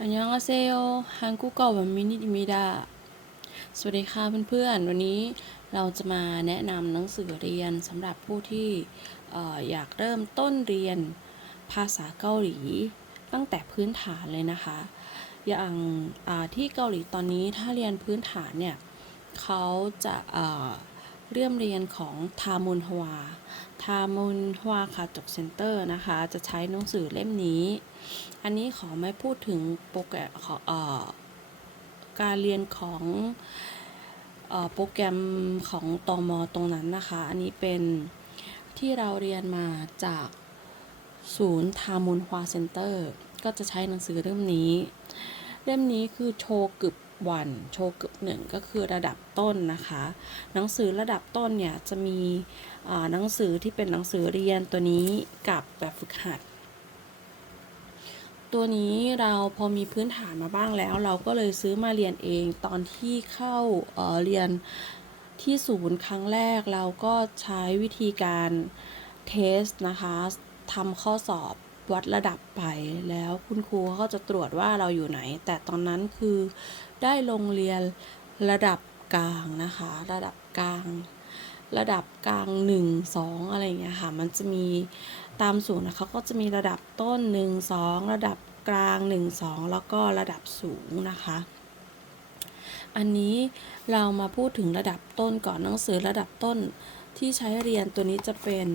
อันยองอาเซโยฮันกุเกาวันมินิมิดาสวัสดีค่ะเพื่อนๆ วันนี้เราจะมาแนะนำหนังสือเรียนสำหรับผู้ที่ออยากเริ่มต้นเรียนภาษาเกาหลี ตั้งแต่พื้นฐานเลยนะคะ อย่างที่เกาหลีตอนนี้ถ้าเรียนพื้นฐานเนี่ยเขาจะ เอ่อเริ่มเรียนของทามุนฮวา ทามุนฮวาคาจกเซ็นเตอร์นะคะ จะใช้หนังสือเล่มนี้ อันนี้ขอไม่พูดถึงโปรแกรมการเรียนของออโปรแกรมของตอมอตรงนั้นนะคะ อันนี้เป็นที่เราเรียนมาจากศูนย์ทามุนฮวาเซ็นเตอร์ ก็จะใช้หนังสือเล่มนี้ เล่มนี้คือโชกึบ วันโชกึบหนึ่งก็คือระดับต้นนะคะ หนังสือระดับต้นเนี่ยจะมีหนังสือที่เป็นหนังสือเรียนตัวนี้กับแบบฝึกหัด ตัวนี้เราพอมีพื้นฐานมาบ้างแล้ว เราก็เลยซื้อมาเรียนเองตอนที่เข้าเเรียนที่ศูนย์ครั้งแรกเราก็ใช้วิธีการเทสนะคะทำข้อสอบ วัดระดับไปแล้วคุณครูเขาก็จะตรวจว่าเราอยู่ไหน แต่ตอนนั้นคือได้ลงเรียนระดับกลางนะคะ ระดับกลาง ระดับกลาง 1 2 อะไรอย่างเงี้ยค่ะ มันจะมีตามสูงนะคะก็จะมีระดับต้น 1 2 ระดับกลาง 1 2 แล้วก็ระดับสูงนะคะ อันนี้เรามาพูดถึงระดับต้นก่อนหนังสือระดับต้นที่ใช้เรียนตัวนี้จะเป็น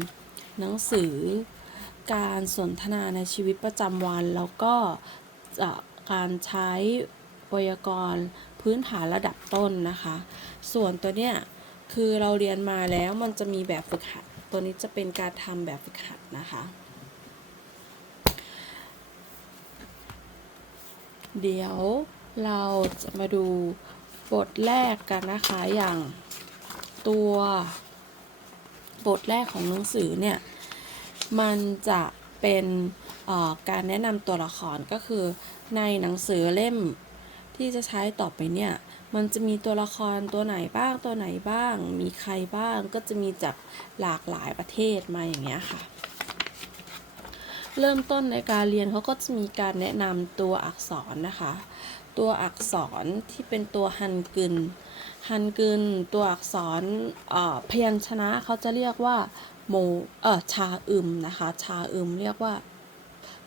หนังสือ การสนทนาในชีวิตประจำวัน แล้วก็การใช้ไวยากรณ์พื้นฐานระดับต้นนะคะ ส่วนตัวเนี้ยคือเราเรียนมาแล้วมันจะมีแบบฝึกหัด ตัวนี้จะเป็นการทำแบบฝึกหัดนะคะ เดี๋ยวเราจะมาดูบทแรกกันนะคะอย่างตัวบทแรกของหนังสือเนี่ย มันจะเป็นการแนะนำตัวละครก็คือในหนังสือเล่มที่จะใช้ต่อไปเนี่ย มันจะมีตัวละครตัวไหนบ้างตัวไหนบ้าง มีใครบ้างก็จะมีจากหลากหลายประเทศมาอย่างเงี้ยค่ะ เริ่มต้นในการเรียนเขาก็จะมีการแนะนำตัวอักษรนะคะ ตัวอักษรที่เป็นตัวฮันกึนฮันกึนตัวอักษรเพยัญชนะเขาจะเรียกว่า โมเออชาอึมนะคะ ชาอึมเรียกว่า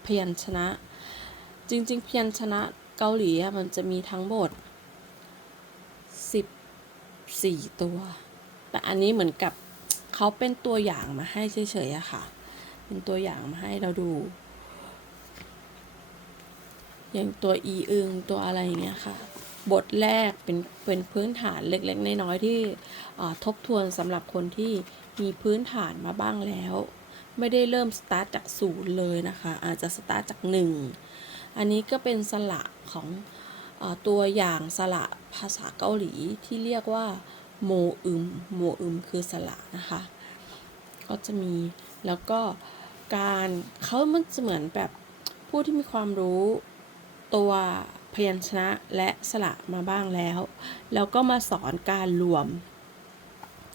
พยัญชนะ จริงๆ พยัญชนะเกาหลีอะมันจะมีทั้งหมด14 ตัว แต่อันนี้เหมือนกับเขาเป็นตัวอย่างมาให้เฉยๆอะค่ะ เป็นตัวอย่างมาให้เราดู อย่างตัวอีอึงตัวอะไรอย่างเงี้ยค่ะ บทแรกเป็นเป็นพื้นฐานเล็กๆ น้อยๆที่ทบทวนสำหรับคนที่มีพื้นฐานมาบ้างแล้ว ไม่ได้เริ่มสตาร์ทจากศูนย์เลยนะคะ อาจจะสตาร์ทจากหนึ่งอันนี้ก็เป็นสระของอตัวอย่างสระภาษาเกาหลีที่เรียกว่าโมอึมโมอึมคือสระนะคะ ก็จะมีแล้วก็การเขามันจะเหมือนแบบผู้ที่มีความรู้ตัว พยัญชนะและสระมาบ้างแล้ว แล้วก็มาสอนการรวม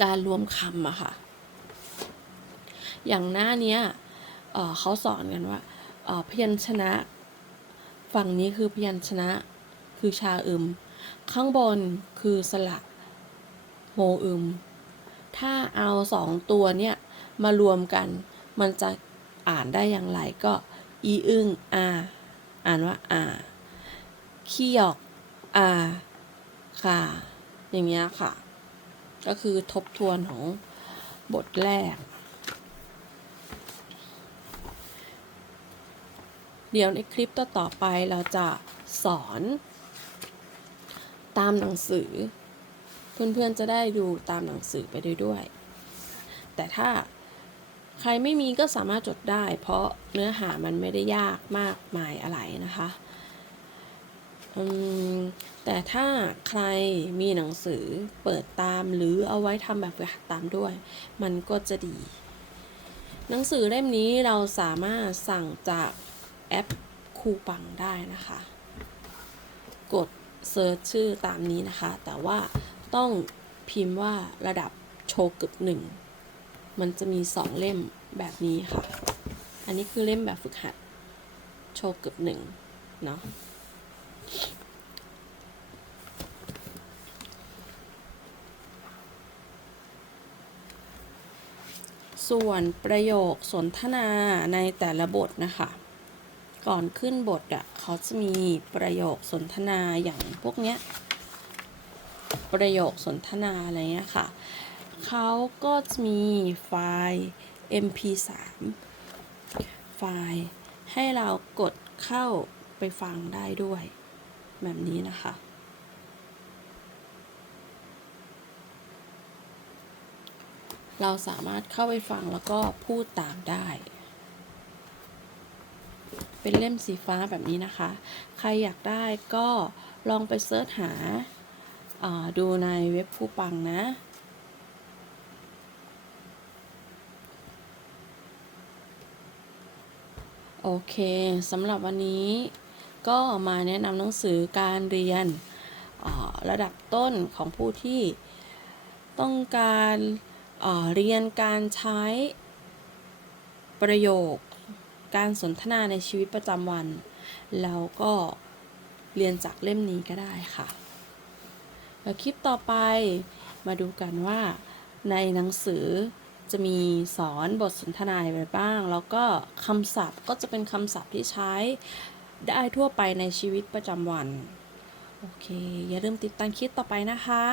การรวมคำอะค่ะ อย่างหน้าเนี้ยเเขาสอนกันว่าเอ่อพยัญชนะ ฝั่งนี้คือพยัญชนะคือชาอึม ข้างบนคือสระโมอึม ถ้าเอาสองตัวเนี่ยมารวมกัน มันจะอ่านได้อย่างไรก็อีอึงอา อ่านว่าอา ขี้หยอกอาค่ะ อย่างเงี้ยค่ะ ก็คือทบทวนของบทแรก เดี๋ยวในคลิปต่อต่อไปเราจะสอนตามหนังสือ เพื่อนๆจะได้ดูตามหนังสือไปด้วย แต่ถ้าใครไม่มีก็สามารถจดได้ เพราะเนื้อหามันไม่ได้ยากมากมายอะไรนะคะ แต่ถ้าใครมีหนังสือเปิดตามหรือเอาไว้ทำแบบฝึกหัดตามด้วย มันก็จะดี หนังสือเล่มนี้เราสามารถสั่งจากแอปคูปังได้นะคะ กดเซิร์ชชื่อตามนี้นะคะ แต่ว่าต้องพิมพ์ว่าระดับโชกึบหนึ่ง มันจะมีสองเล่มแบบนี้ค่ะ อันนี้คือเล่มแบบฝึกหัดโชกึบหนึ่งเนาะ ส่วนประโยคสนทนาในแต่ละบทนะคะ ก่อนขึ้นบทอะเขาจะมีประโยคสนทนาอย่างพวกเนี้ย ประโยคสนทนาอะไรเงี้ยค่ะเขาก็จะมีไฟล์ mp3 ไฟล์ให้เรากดเข้าไปฟังได้ด้วย แบบนี้นะคะ เราสามารถเข้าไปฟังแล้วก็พูดตามได้ เป็นเล่มสีฟ้าแบบนี้นะคะ ใครอยากได้ก็ลองไปเสิร์ชหาาดูในเว็บผู้ปังนะโอเค สำหรับวันนี้ ก็มาแนะนำหนังสือการเรียนระดับต้นของผู้ที่ต้องการเรียนการใช้ประโยค การสนทนาในชีวิตประจำวัน แล้วก็เรียนจากเล่มนี้ก็ได้ค่ะ แล้วคลิปต่อไปมาดูกันว่าในหนังสือจะมีสอนบทสนทนาอะไรบ้าง แล้วก็คำศัพท์ก็จะเป็นคำศัพท์ที่ใช้ ได้ทั่วไปในชีวิตประจำวัน โอเค อย่าลืมติดตามคลิปต่อไปนะคะ